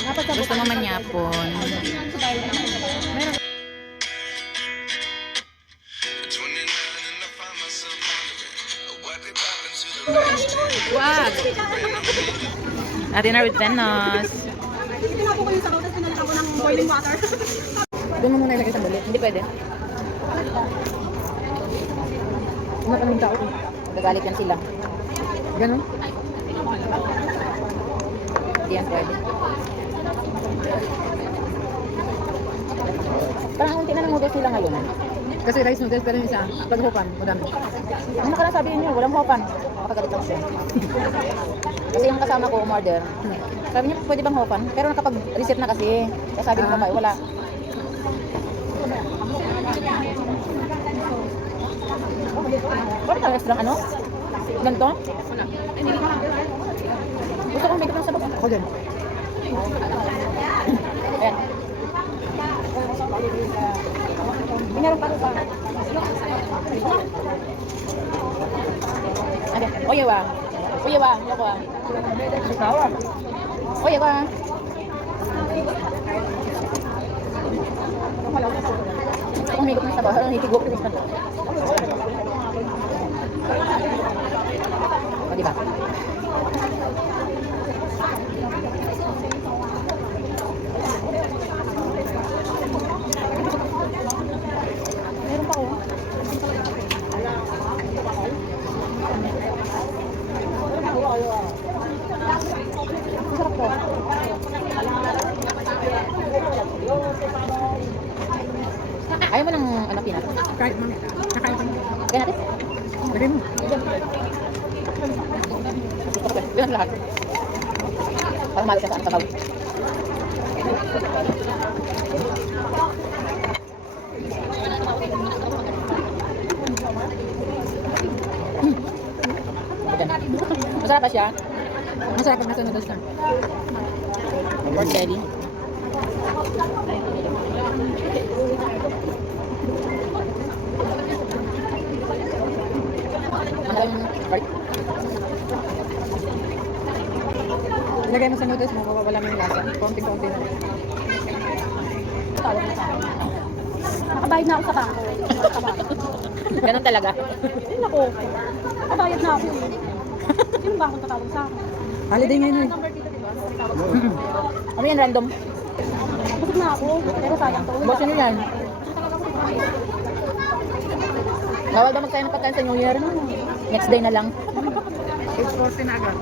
Gusto mo manyapon. Wag! Dinner with Venos. Tinapo ko yung sabaw, tapos pinalitan ko ng boiling water. Doon mo muna ilagay sa bulit. Hindi pwede. Ano ka ng tao? Gagalit yan sila. Ganon? Hindi yan pwede. Parang unti na ng noodles nila ngayon. Kasi rice noodles pero yung isa, pag hupan, madami. Ano ka na sabihin nyo? Walang hopan. Makagalit lang siya. Kasi yung kasama ko, umorder. Sabi niya, pwede bang hopan? Pero nakapag-reset na kasi. Kaya sabi ng babae, wala. Bakit ang extra ano? Ganito? Gusto kong bigyan ng sabag. Ako din. Ayan. Meron pa rin pa. Ayan. Oye wa. Oye wa. Loko wa. Oye wa. Kung higop ng sabaw, higop ng sabaw. O, diba? Meron pa ko. Masarap po. Ayaw mo ng ano, peanut? Kahit mo. Nakain ko. Kaya natin? Lagay mo. Bilang lahat. Para malit ka saan sabaw. Masarap pa siya. Masarap pag nasa noodles na. Pork belly. Mahal yung pork. Ilagay mo sa noodles mo, mawawala mo yung lasa. Konting-konti na. Nakabayad na ako sa bangko. Ganun talaga. Ay, naku. Nakabayad na ako. Sino ba akong tatawag sa akin? Holiday ngayon eh. Number dito, diba? Ano yan, random? Busog na ako. Pero sayang to. Boss nyo yan. Bawal ba magkain ng pagkain sa New Year? Next day na lang. 8:40 na agad.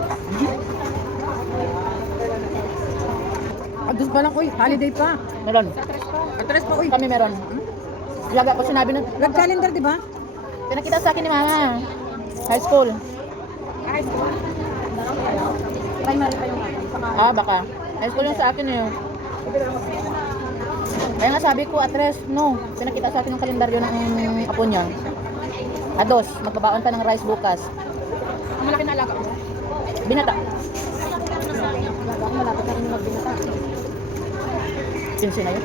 Doon pa lang, uy. Holiday pa. Meron. Atres pa, uy. Kami meron. Laga ko sinabi na, Red calendar, di ba? pinakita sa akin ni Mama. High school. Primary pa yung ano. Saka, Baka. High school yung sa akin eh. Kaya nga sabi ko, atres, no. Pinakita sa akin ng kalendaryo ng apo niya. Ados, magbabaon pa ng rice bukas. malaki na alaga ko. Binata. Alaga ko, malapit na rin yung magbinata. Sinsi na yun.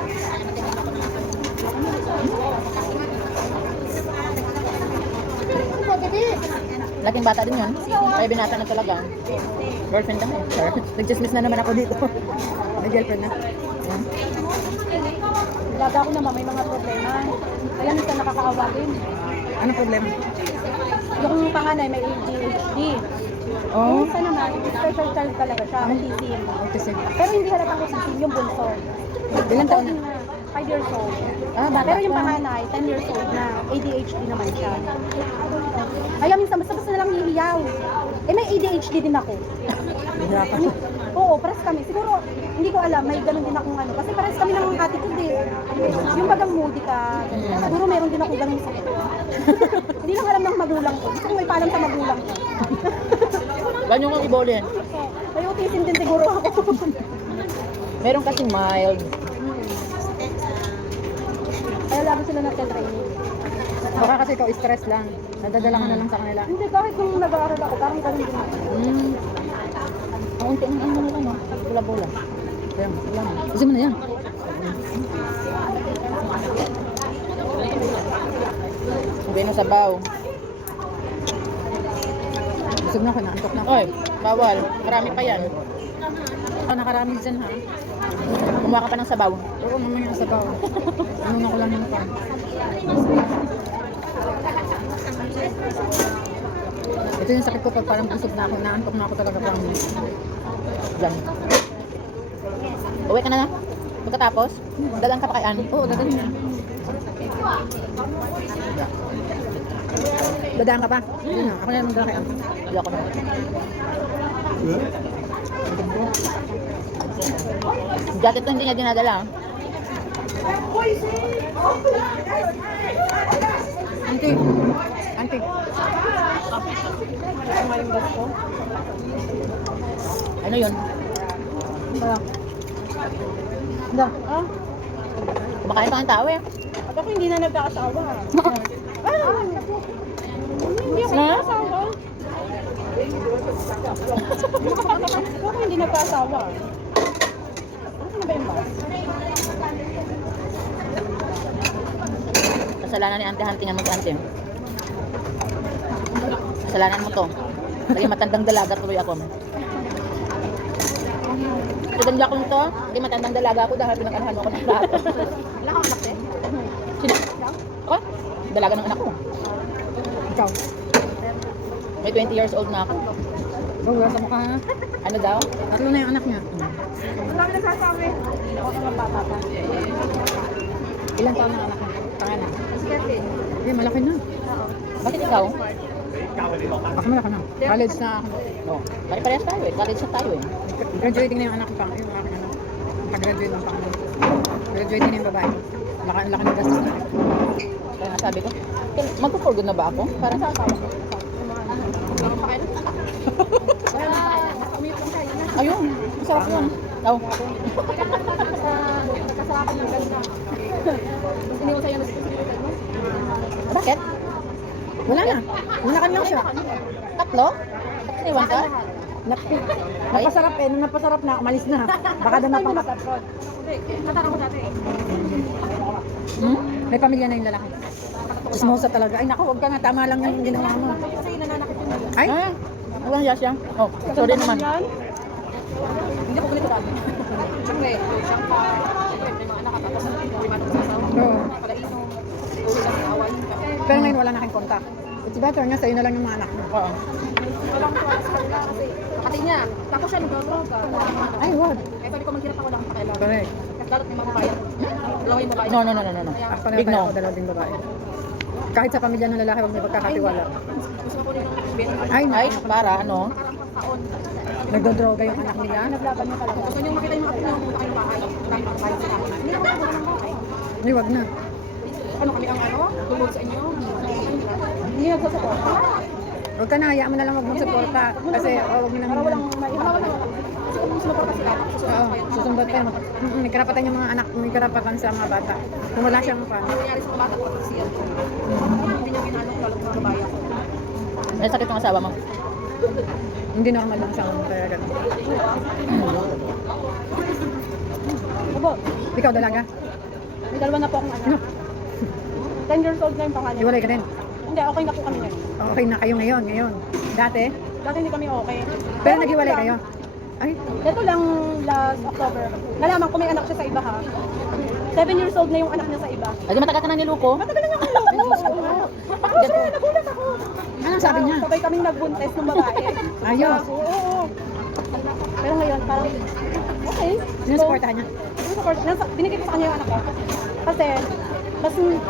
Laking bata din yun. Kaya binata na talaga. Girlfriend na eh. Nag-chismis na naman ako dito. May girlfriend na. Alaga ko naman, may mga problema. Kaya minsan nakakaawa din. Anong problema? Yung panganay may ADHD. Oh. Yung isa naman, special child talaga siya, autism. Autism. Pero hindi halatang autism, yung bunso. Ilang taon na? 5 years old. Bata Pero yung pa. panganay, 10 years old na, ADHD naman siya. Kaya minsan, basta-basta na lang hihiyaw. Eh may ADHD din ako. Hirapan. Oo, pares kami. Siguro, hindi ko alam, may ganun din akong ano. Kasi pares kami ng attitude eh. Yung bagang moody ka, siguro meron din ako ganun sakit. Hindi lang alam ng magulang ko. Gusto ko may paalam sa magulang ko. Ganyan kong ibolin. May autism din siguro ako. Meron kasing mild. Kaya lagi sila nagka-training. Baka kasi ikaw stress lang. Nadadala ka na lang sa kanila. Hindi, kahit nung nag-aaral ako, parang ganun din ako. Ang unti ang ano nila, no? Bula-bula. Ayan, wala na. Gusto mo na yan. Sabi na sabaw. Busog na ako, naantok na ako. Oy, bawal. Marami pa yan. Nakarami dyan ha. Kumuha ka pa ng sabaw. Oo, mamaya sa baw. Ano ko lang yung pan. Ito yung sakit ko pag parang busog na ako. Naantok na ako talaga promise. Diyan. Uwi ka na na. Pagkatapos, dalang ka pa kay Ann. Oo, dadalhin na. Dadaan ka pa? Yun na, ako na naman dala kay Am. Hindi ako na. Jacket ko hindi niya dinadala. Auntie. Auntie. Ano yun? Da. Ah, Kumakain pa ng tao eh. at ako hindi na nagkakasawa. Hindi ako Ha? nagkakasawa. Ako hindi nagkakasawa. Ano na ba yung bus? Kasalanan ni Ante Hunting ang mag-ante. Kasalanan mo to. Naging matandang dalaga tuloy ako. Kaganda ko nito, hindi matandang dalaga ako dahil pinag-anahan mo ako ng lahat. Wala kang anak eh? Sino? Ako? Dalaga ng anak ko. Ikaw. May 20 years old na ako. Bawa sa mukha ha. Ano daw? Tatlo na yung anak niya. Wala kang nagsasabi. Ako naman bata pa. Ilang taon ang anak niya? Pangalan. Si Kevin. Eh, malaki na. Oo. Bakit ikaw? Ako malaki na. College na ako. No. Pare-parehas tayo eh. College na tayo eh. Graduating na yung anak ko pa. Yung aking anak. Pag-graduate ng pang. Graduating na yung babae. Laki ng gastos na. Kaya nga sabi ko, magpo-for good na ba ako? Parang sa asawa ko. Ayun, masarap yun. Oh. Kasarapan ng ganda. Hindi mo sa'yo responsibilidad mo? Bakit? Wala na. Manakan lang siya. Tatlo? Iwan ka? Napasarap eh. Nung napasarap na, umalis na. Baka doon napang Hindi, natara ko dati. Hmm? May pamilya na yung lalaki. Chismosa talaga. Ay naku, huwag ka nga. Tama lang yung ginawa mo. Kasi nananakit yun. Ay, Ah, walang yasya. Oh, sorry naman. Hindi ako ganito dati. Siyempre, siyang pa. Siyempre, may mga anak at tapos may mga sasawa. oo. Palainom. Uwi lang sa awayin ka. Pero ngayon wala na kayong contact. It's better nga, sa'yo na lang yung mga anak mo. Oo. Walang tuwa sa kanila kasi kapatid niya. Tapos siya nagdodroga. Ay, wag. Kaya sabi ko maghirap ako lang pakialam. Correct. Kasi dapat may mga bayan. Dalawa yung babae. No, no, no, no, no, no. Ako na Big tayo no. ako, dalawa ding babae. Kahit sa pamilya ng lalaki, huwag may pagkakatiwala. Gusto ko rin yung benta. Ay, Ay, para ano? Nakarampang taon. nagdodroga yung anak nila. Naglaban niya talaga. Gusto niyo makita yung mga apo niyo pumunta kayo ng bahay. Dahil ang bahay sila. Hindi ako pumunta ng bahay. Ay, wag na. Ano kami ang ano? Tulog sa inyo? Hindi nagsasupport. Huwag ka na, hayaan mo na lang wag mong suporta. Kasi, huwag mo nang... Para walang maihawa na. Gusto ko sumuporta sila. Oo, susundot pa yun. May karapatan yung mga anak, may karapatan sa mga bata. Kung wala siyang pan. Ano nangyari sa mga bata ko siya? Hindi niya ginano ko lalo mga babae ako. May sakit ng asawa mo. Hindi normal lang sa mga kaya ganun. Obo, Ikaw dalaga? may dalawa na po akong anak. 10 years old na yung pangalan. Iwalay ka din. Hindi, okay na po kami ngayon. Okay na kayo ngayon. Dati? Dati hindi kami okay. Pero naghiwalay kayo? Ay, Ito lang last October. Nalaman ko may anak siya sa iba ha. 7 years old na yung anak niya sa iba. Lagi matagal ka na niluko. Matagal na niya ako. Ako siya, nagulat ako. anong sabi niya? Sabay kaming nagbuntes ng babae. Ayos. Oo. Pero ngayon, parang, okay. Sinusuportahan niya? Binigay ko sa kanya yung anak ko. Kasi,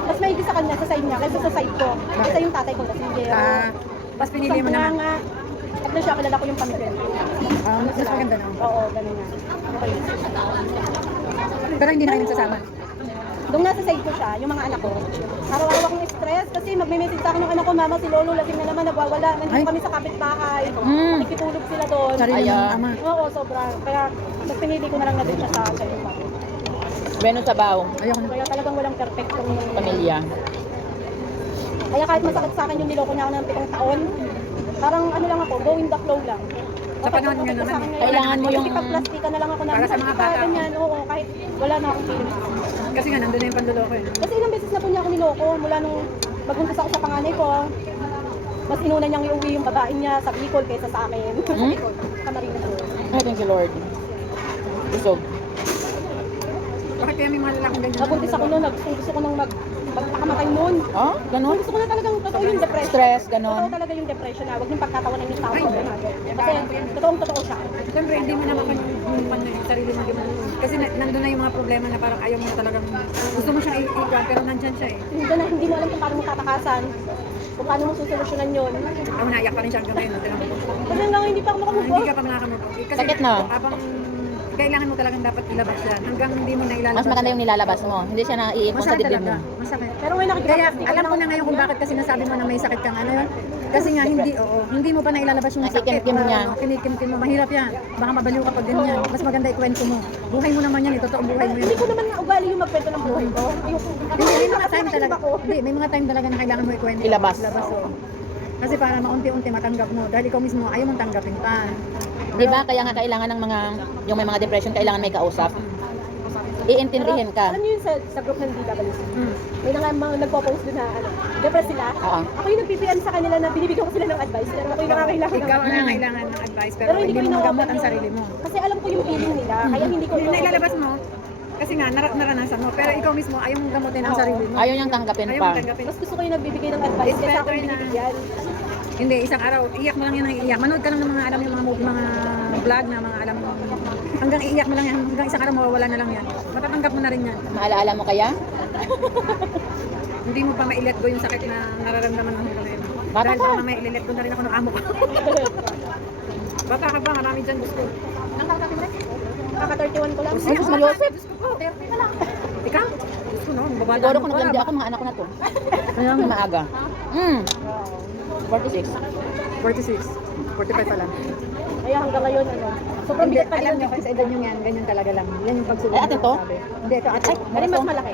mas maigi sa kanya sa side niya kaysa sa side ko. Kasi yung tatay ko kasi hindi. Tapos pinili mo naman. At na siya, kilala ko yung pamilya niya. Mas maganda naman. Oo, ganun nga. Okay. Pero hindi na kayo nagsasama. Doon nasa side ko siya, yung mga anak ko. Araw-araw akong stress kasi magme-message sa akin yung anak ko, mama si Lolo, lasing na naman, nagwawala. Nandito Ay. kami sa kapitbahay. Mm. Nakikitulog sila doon. Sarili Ayan. ng ama. Oo, sobra. Kaya mas pinili ko na lang na doon siya sa iba. Bueno sabaw. Ayoko na. Kaya talagang walang perfectong Pamilya. Kaya kahit masakit sa akin yung niloko niya ako ng 7 taon, parang ano lang ako, going the flow lang. Sa panahon nga naman, Kailangan mo yung- Pag-plastika na lang ako na Para sa mga bata. ganyan, oo, kahit wala na akong feeling. Kasi nga, nandun na yung panduloko eh. Kasi ilang beses na po niya ako niloko mula nung magbuntis ako sa panganay ko. Mas inuna niyang iuwi yung babae niya sa Bicol kaysa sa akin. Sa Hmm? Bicol, Camarines Sur. Ay, thank you Lord. Busog. Bakit kaya may mga lalaking ganyan? Nabuntis ako noon, gusto ko nang magpakamatay noon. Oh, ganun? Gusto ko na talagang totoo yung depression. Stress, Totoo ganon. talaga yung depression na huwag niyong pagkatawanan yung tao. Ay, Kasi totoo siya. Siyempre, hindi mo naman yung sarili mo di mo. Kasi nandun na yung mga problema na parang ayaw mo na talagang gusto mo siyang iiwan pero nandyan siya eh. Hindi mo alam kung paano mo tatakasan, kung paano mo susolusyonan yun. Ako naiyak pa rin siya hanggang ngayon. Tinanong ko. Kasi hanggang hindi pa ako makamove Hindi ka pa nakakamove. Kasi Sakit na. habang kailangan mo talagang dapat ilabas yan. Hanggang hindi mo na ilalabas. Mas maganda yung nilalabas mo. Hindi siya naiipon sa Masakit dibdib talaga. mo. Masakit. Pero may nakikita Kaya alam ko na ngayon kung bakit kasi nasabi mo na may sakit kang ano yun. Kasi nga hindi mo pa nailalabas yung sakit. Nakikimkim niya. Kinikimkim mo. Mahirap yan. Baka mabaliw ka pag ganyan. Mas maganda ikwento mo. Buhay mo naman yan. Totoong buhay mo yan. Hindi ko naman ugali yung magkwento ng buhay ko. May mga time talaga. Hindi, may mga time talaga na kailangan mo ikwento. Ilabas. Oo. Kasi para maunti-unti matanggap mo. Dahil ikaw mismo ayaw mong tanggapin pa. Di ba? Kaya nga kailangan ng mga, yung may mga depression, kailangan may kausap. Iintindihin ka. Alam niyo yun sa group ng DWC, Hmm. may mga nagpo-post din na depressed sila. Oo. Ako yung nag-PPM sa kanila na binibigyan ko sila ng advice, pero ako yung nakakailangan Ikaw ang nangailangan ng advice pero, Pero hindi mo ino-open magamot ang yung- sarili mo. Kasi alam ko yung feeling nila, kaya hindi ko Hindi na ilalabas mo. Kasi nga, naranasan mo. Pero ikaw mismo, ayaw mong gamutin ang sarili mo. Ayaw niyang tanggapin Ayaw pa. mong tanggapin. Mas gusto ko yung nagbibigay ng advice It's kaysa ako better yung na- binibigyan. Hindi, isang araw, iyak mo lang yan ng iyak. Manood ka lang ng mga alam yung mga movie, mga vlog na mga alam mo. Hanggang iiyak mo lang yan, hanggang isang araw mawawala na lang yan. Matatanggap mo na rin yan. Maalaala mo kaya? Hindi mo pa ma-let go yung sakit na nararamdaman mo ngayon. Bata Dahil ka. baka may let go na rin ako ng amo ko. Bata ka ba? Marami dyan gusto. Kaka 31 ko lang. Ay, Diyos mo, Joseph. Ikaw? Gusto no? Babata Siguro mo kung pa. nagandi ako, mga anak ko na to. Kaya nga. Maaga. 46. 46. 45 pa lang. Kaya hanggang ngayon, sobrang Hindi, bigat pa alam din. niyo kasi sa edad niyo yan, ganyan talaga lang. Yan yung pagsubok. Ay, atin to? Sabi. Hindi, ito ate. Ay, mas malaki.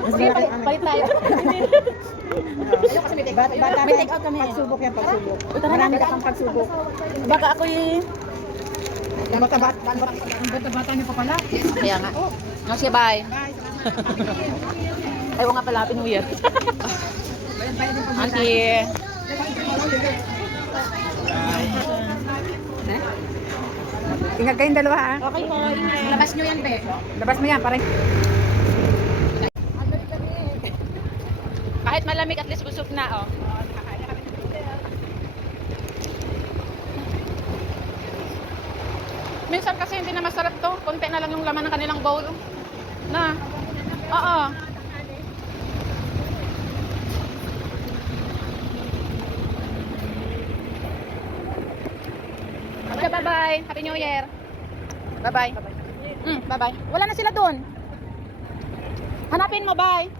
Mas Sige, malaki palit tayo. Bata May take out kami. Pagsubok yan, pagsubok. Tara na, Marami tara. ka pang pagsubok. Baka ako'y... Bata niyo pa pala. Kaya nga. No, sige, bye. Ay, oo nga pala, Happy New Year. Auntie. Ingat kayong dalawa ha. Okay po, ingat. Labas nyo yan, be. Labas mo yan, parang Kahit malamig, at least busog na, oh. Minsan kasi hindi na masarap to. Konti na lang yung laman ng kanilang bowl. Na. Oo. Okay, bye-bye. Happy New Year. Bye-bye. Bye-bye. Wala na sila doon. Hanapin mo, bye.